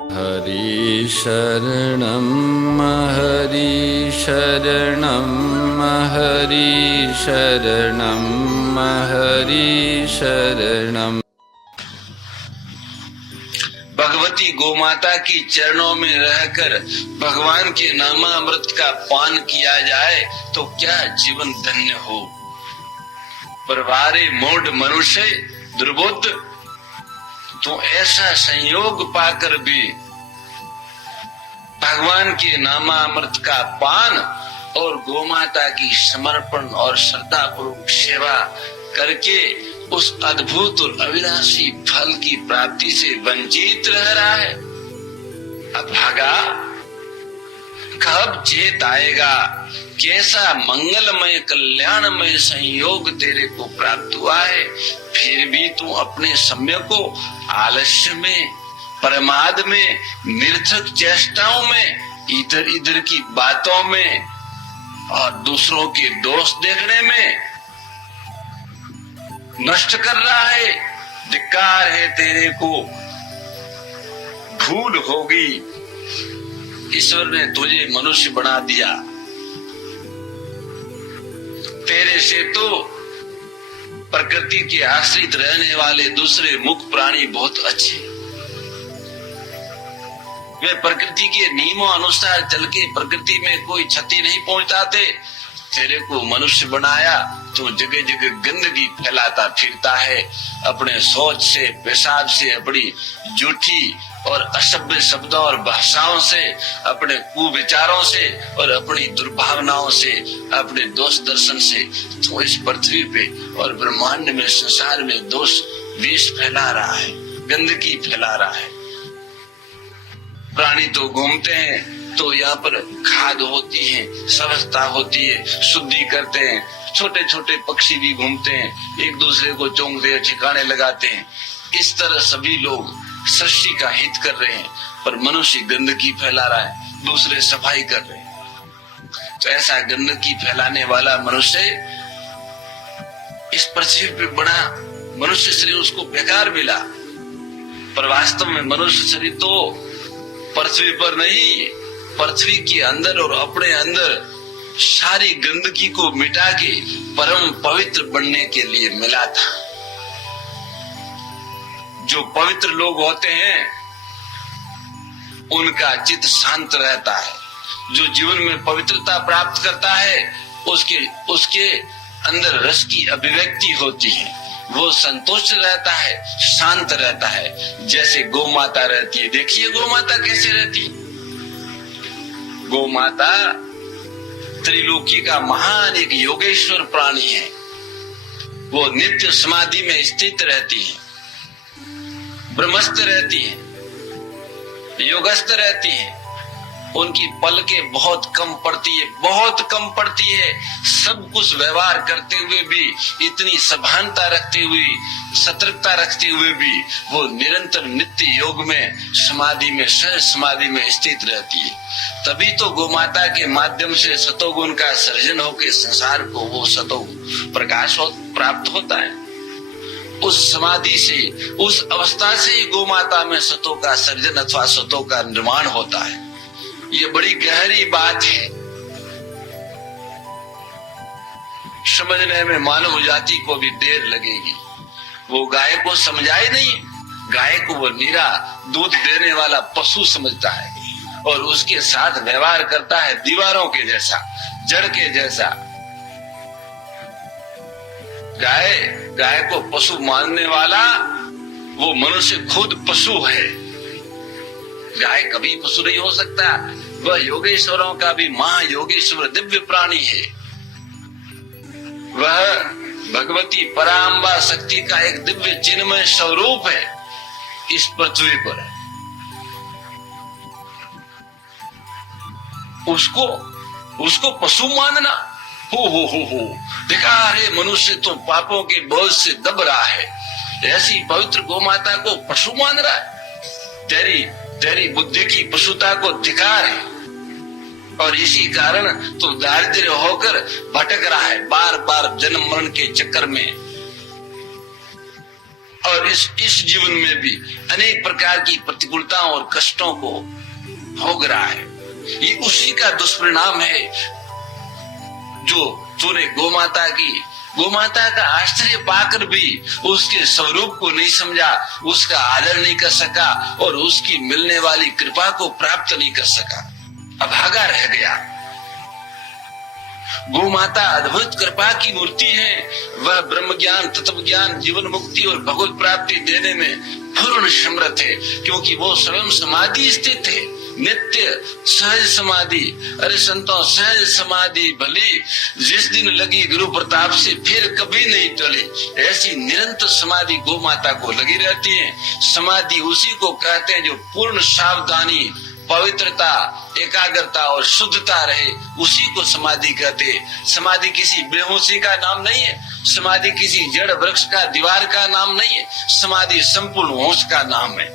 हरि शरणं हरि शरणं हरि शरणं हरि शरणं। भगवती गोमाता की चरणों में रहकर भगवान के नामामृत का पान किया जाए तो क्या जीवन धन्य हो। परवारे मूढ़ मनुष्य दुर्बुद्ध, तो ऐसा संयोग पाकर भी भगवान के नामामृत का पान और गोमाता की समर्पण और श्रद्धा पूर्वक सेवा करके उस अद्भुत और अविनाशी फल की प्राप्ति से वंचित रह रहा है। अभागा, कब चेत आएगा, कैसा मंगलमय कल्याणमय संयोग तेरे को प्राप्त हुआ है, फिर भी तू अपने समय को आलस्य में, प्रमाद में, निरर्थक चेष्टाओं में, इधर इधर की बातों में और दूसरों के दोष देखने में नष्ट कर रहा है। धिक्कार है तेरे को, भूल होगी। ईश्वर ने तुझे मनुष्य बना दिया, तेरे से तो प्रकृति के आश्रित रहने वाले दूसरे मुख प्राणी बहुत अच्छे, वे प्रकृति के नियमों अनुसार चल के प्रकृति में कोई क्षति नहीं पहुंचाते। तेरे को मनुष्य बनाया तो जगह जगह गंदगी फैलाता फिरता है, अपने सोच से, पेशाब से, अपनी झूठी और असभ्य शब्दों और भाषाओं से, अपने कुविचारों से और अपनी दुर्भावनाओं से, अपने दोष दर्शन से तो इस पृथ्वी पे और ब्रह्मांड में, संसार में दोष विष फैला रहा है, गंदगी फैला रहा है। प्राणी तो घूमते हैं तो यहाँ पर खाद होती है, स्वच्छता होती है, शुद्धि करते हैं। छोटे छोटे पक्षी भी घूमते हैं, एक दूसरे को चौंकते हैं, ठिकाने लगाते हैं। इस तरह सभी लोग सृष्टि का हित कर रहे हैं, पर मनुष्य गंदगी फैला रहा है, दूसरे सफाई कर रहे हैं। तो ऐसा गंदगी फैलाने वाला मनुष्य इस पृथ्वी पे बड़ा मनुष्य शरीर उसको बेकार मिला, पर वास्तव में मनुष्य शरीर तो पृथ्वी पर नहीं, पृथ्वी के अंदर और अपने अंदर सारी गंदगी को मिटा के परम पवित्र बनने के लिए मिला था। जो पवित्र लोग होते हैं उनका चित्त शांत रहता है, जो जीवन में पवित्रता प्राप्त करता है उसके अंदर रस की अभिव्यक्ति होती है, वो संतुष्ट रहता है, शांत रहता है, जैसे गौ माता रहती है। देखिए गौ माता कैसे रहती है। गौ माता त्रिलोकी का महान एक योगेश्वर प्राणी है, वो नित्य समाधि में स्थित रहती है, ब्रह्मस्थ रहती है, योगस्थ रहती है। उनकी पलकें बहुत कम पड़ती है, बहुत कम पड़ती है। सब कुछ व्यवहार करते हुए भी, इतनी सभानता रखते हुए, सतर्कता रखते हुए भी वो निरंतर नित्य योग में, समाधि में, सहज समाधि में स्थित रहती है। तभी तो गोमाता के माध्यम से सतोगुण का सर्जन होकर संसार को वो सतो प्रकाश प्राप्त होता है। उस समाधि से, उस अवस्था से ही गोमाता में सतो का सर्जन अथवा सतो का निर्माण होता है। ये बड़ी गहरी बात है, समझने में मानव जाति को भी देर लगेगी। वो गाय को समझाए नहीं, गाय को वो नीरा दूध देने वाला पशु समझता है और उसके साथ व्यवहार करता है दीवारों के जैसा, जड़ के जैसा। गाय को पशु मानने वाला वो मनुष्य खुद पशु है। गाय कभी पशु नहीं हो सकता, वह योगेश्वरों का भी महायोगेश्वर दिव्य प्राणी है। वह भगवती पराम्बा शक्ति का एक दिव्य चिन्मय स्वरूप है इस पृथ्वी पर। उसको पशु मानना, हो देखा, अरे मनुष्य तो पापों के बोझ से दब रहा है, ऐसी पवित्र गोमाता को पशु मान रहा है। तेरी बुद्धि की पशुता को धिक्कार है और इसी कारण तो दारिद्र्य होकर भटक रहा है बार बार जन्म मरण के चक्कर में। और इस जीवन में भी अनेक प्रकार की प्रतिकूलताओं और कष्टों को भोग रहा है। ये उसी का दुष्परिणाम है जो तूने गोमाता का आश्चर्य पाकर भी उसके स्वरूप को नहीं समझा, उसका आदर नहीं कर सका और उसकी मिलने वाली कृपा को प्राप्त नहीं कर सका, अभागा रह गया। गोमाता अद्भुत कृपा की मूर्ति है। वह ब्रह्म ज्ञान, तत्व ज्ञान, जीवन मुक्ति और भगवत प्राप्ति देने में पूर्ण समर्थ है, क्योंकि वो स्वयं समाधि स्थित है, नित्य सहज समाधि। अरे संतों, सहज समाधि भली जिस दिन लगी गुरु प्रताप से फिर कभी नहीं टली, ऐसी निरंतर समाधि गोमाता को लगी रहती है। समाधि उसी को कहते हैं जो पूर्ण सावधानी, पवित्रता, एकाग्रता और शुद्धता रहे, उसी को समाधि कहते हैं। समाधि किसी बेहोशी का नाम नहीं है, समाधि किसी जड़ वृक्ष का, दीवार का नाम नहीं है। समाधि संपूर्ण होश का नाम है,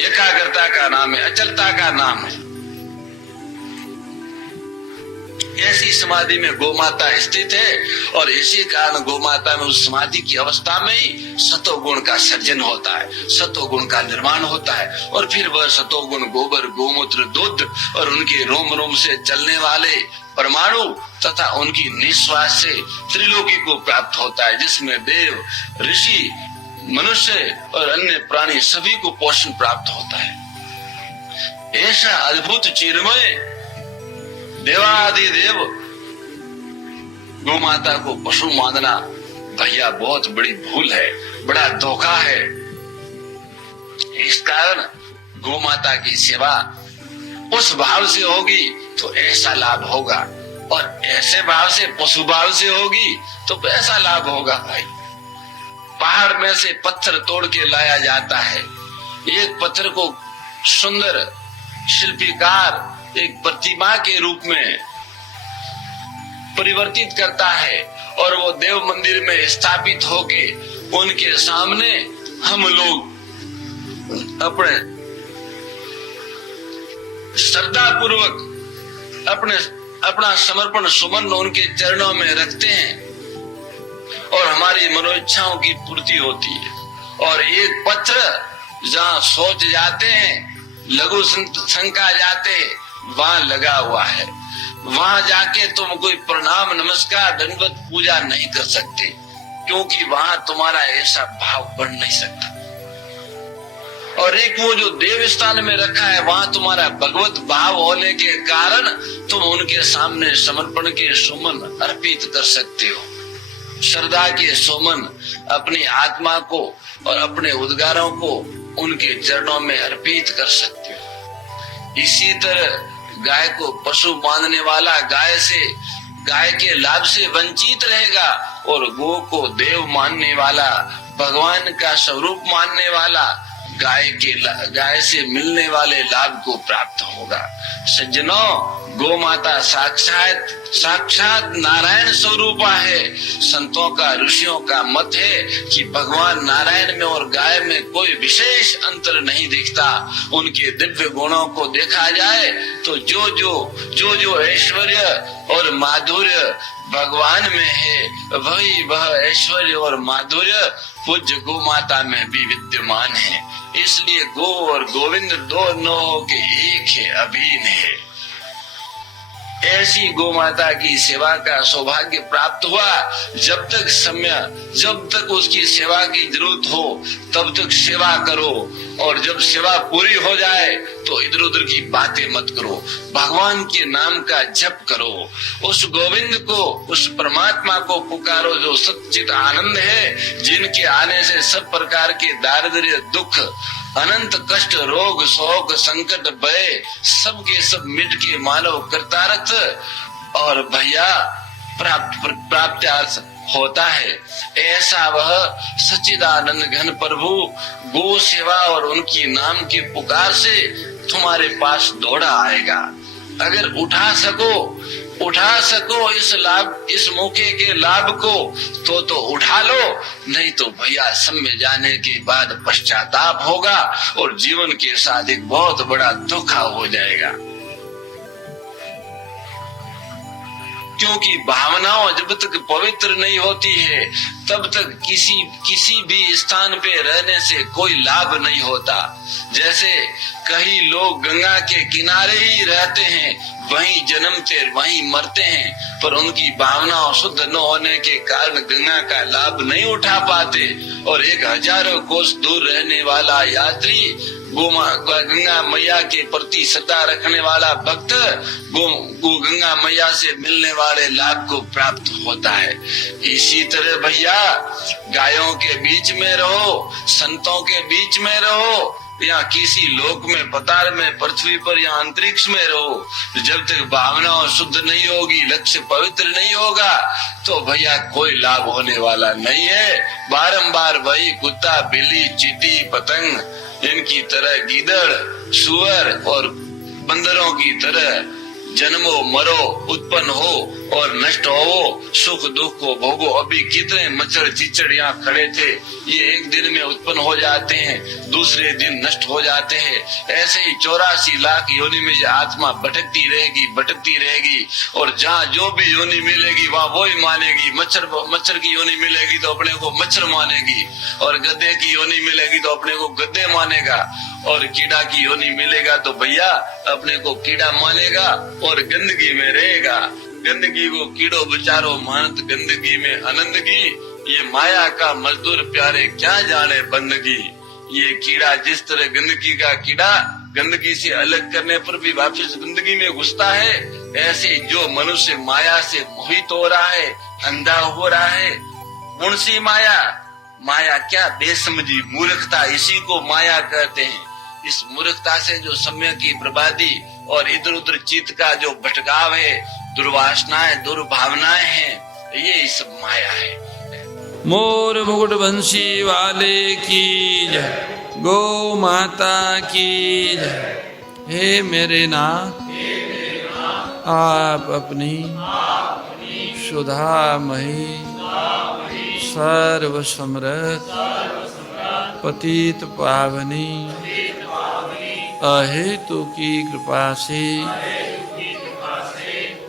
एकाग्रता का नाम है, अचलता का नाम है। ऐसी समाधि में गोमाता स्थित है और इसी कारण गोमाता में उस समाधि की अवस्था में ही सतोगुण का सर्जन होता है, सतोगुण का निर्माण होता है और फिर वह सतोगुण गोबर, गोमूत्र, दूध और उनके रोम रोम से चलने वाले परमाणु तथा उनकी निश्वास से त्रिलोकी को प्राप्त होता है, जिसमें देव, ऋषि, मनुष्य और अन्य प्राणी सभी को पोषण प्राप्त होता है। ऐसा अद्भुत चिन्मय देवाधिदेव गोमाता को पशु मानना भैया बहुत बड़ी भूल है, बड़ा धोखा है। इस कारण गोमाता की सेवा उस भाव से होगी तो ऐसा लाभ होगा, और ऐसे भाव से, पशु भाव से होगी तो ऐसा लाभ होगा। भाई, पहाड़ में से पत्थर तोड़ के लाया जाता है, एक पत्थर को सुंदर शिल्पीकार एक प्रतिमा के रूप में परिवर्तित करता है और वो देव मंदिर में स्थापित होके उनके सामने हम लोग अपने श्रद्धा पूर्वक अपना समर्पण सुमन उनके चरणों में रखते हैं और हमारी मनोइच्छाओं की पूर्ति होती है। और एक पत्र जहाँ सोच जाते हैं, लघु शंका जाते हैं, वहां लगा हुआ है। वहां जाके तुम कोई प्रणाम, नमस्कार, दंडवत पूजा नहीं कर सकते, क्योंकि वहां तुम्हारा ऐसा भाव बढ़ नहीं सकता। और एक वो जो देव स्थान में रखा है, वहां तुम्हारा भगवत भाव होने के कारण तुम उनके सामने समर्पण के सुमन अर्पित कर सकते हो। श्रद्धा के सुमन अपनी आत्मा को और अपने उद्गारों को उनके चरणों में अर्पित कर सकते हो। इसी तरह गाय को पशु मानने वाला गाय के लाभ से वंचित रहेगा और गो को देव मानने वाला, भगवान का स्वरूप मानने वाला गाय से मिलने वाले लाभ को प्राप्त होगा। सज्जनों, गौ माता साक्षात नारायण स्वरूपा है। संतों का, ऋषियों का मत है कि भगवान नारायण में और गाय में कोई विशेष अंतर नहीं दिखता। उनके दिव्य गुणों को देखा जाए तो जो ऐश्वर्य और माधुर्य भगवान में है, वह ऐश्वर्य और माधुर्य पूज्य गौ माता में भी विद्यमान है। इसलिए गो और गोविंद दो नौ के एक है, अभिन्न है। ऐसी गौ माता की सेवा का सौभाग्य प्राप्त हुआ। जब तक उसकी सेवा की जरूरत हो तब तक सेवा करो, और जब सेवा पूरी हो जाए तो इधर उधर की बातें मत करो, भगवान के नाम का जप करो। उस गोविंद को, उस परमात्मा को पुकारो जो सच्चित आनंद है, जिनके आने से सब प्रकार के दारिद्र्य, दुख, अनंत कष्ट, रोग, शोक, संकट, भय सब के सब मिट के मानव कृतार्थ और भैया प्राप्त होता है। ऐसा वह सच्चिदानंद घन प्रभु गो सेवा और उनकी नाम के पुकार से तुम्हारे पास दौड़ा आएगा। अगर उठा सको इस मौके के लाभ को तो उठा लो, नहीं तो भैया समय जाने के बाद पश्चाताप होगा और जीवन के साथ एक बहुत बड़ा धोखा हो जाएगा। क्योंकि भावनाओं जब तक पवित्र नहीं होती है तब तक किसी भी स्थान पे रहने से कोई लाभ नहीं होता। जैसे कई लोग गंगा के किनारे ही रहते हैं, वहीं जन्मते वहीं मरते हैं, पर उनकी भावनाओं शुद्ध न होने के कारण गंगा का लाभ नहीं उठा पाते। और एक हजारों कोस दूर रहने वाला यात्री गंगा मैया के प्रति श्रद्धा रखने वाला भक्त गंगा मैया से मिलने वाले लाभ को प्राप्त होता है। इसी तरह भैया गायों के बीच में रहो, संतों के बीच में रहो, या किसी लोक में पताल में पृथ्वी पर या अंतरिक्ष में रहो, जब तक भावनाओं शुद्ध नहीं होगी, लक्ष्य पवित्र नहीं होगा, तो भैया कोई लाभ होने वाला नहीं है। बारंबार वही कुत्ता, बिल्ली, चींटी, पतंग, इनकी तरह गीदड़, सुअर और बंदरों की तरह जन्मो मरो, उत्पन्न हो और नष्ट हो, सुख दुख को भोगो। अभी कितने मच्छर चिचड़ यहाँ खड़े थे, ये एक दिन में उत्पन्न हो जाते हैं, दूसरे दिन नष्ट हो जाते हैं। ऐसे ही 84 लाख योनि में आत्मा भटकती रहेगी और जहाँ जो भी योनि मिलेगी वहाँ वो ही मानेगी। मच्छर की योनि मिलेगी तो अपने को मच्छर मानेगी, और गद्दे की योनि मिलेगी तो अपने को गद्दे मानेगा, और कीड़ा की योनि मिलेगा तो भैया अपने को कीड़ा मानेगा और गंदगी में रहेगा। गंदगी को कीड़ो बेचारो मानत गंदगी में आनंदगी, ये माया का मजदूर प्यारे क्या जाने बंदगी। ये कीड़ा जिस तरह गंदगी का कीड़ा गंदगी से अलग करने पर भी वापस गंदगी में घुसता है, ऐसे जो मनुष्य माया से मोहित हो रहा है, अंधा हो रहा है, कौन सी माया क्या बेसमझी मूर्खता, इसी को माया कहते हैं। इस मूर्खता से जो समय की बर्बादी और इधर उधर चित्त का जो भटकाव है, दुर्वासनाएं, दुर्भावनाएं हैं, ये सब माया है। मोर मुकुट बंसी वाले की जय, गौ माता की जय। हे मेरे नाथ, आप अपनी सुधामयी सर्व समृद्ध पतित पावनी अहेतु की कृपा से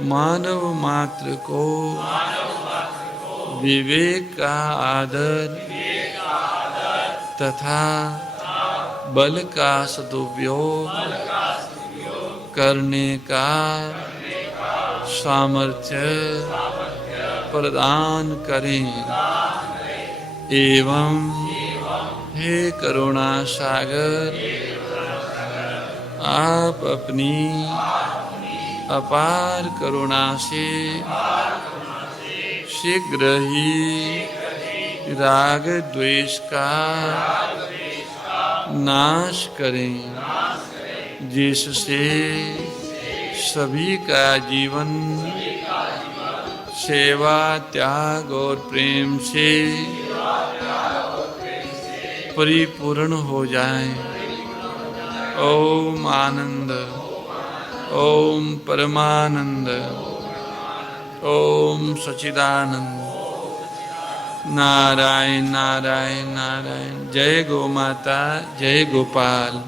मानव मात्र को विवेक का आदर तथा बल का सदुपयोग करने का सामर्थ्य प्रदान करें। एवं हे करुणा सागर, आप अपनी अपार करुणा से शीघ्र ही राग द्वेष का नाश करें, जिससे सभी का जीवन सेवा, त्याग और प्रेम से परिपूर्ण हो जाए। ओम आनंद, ओम परमानंद, ओम सच्चिदानंद। नारायण नारायण नारायण। जय गो माता, जय गोपाल।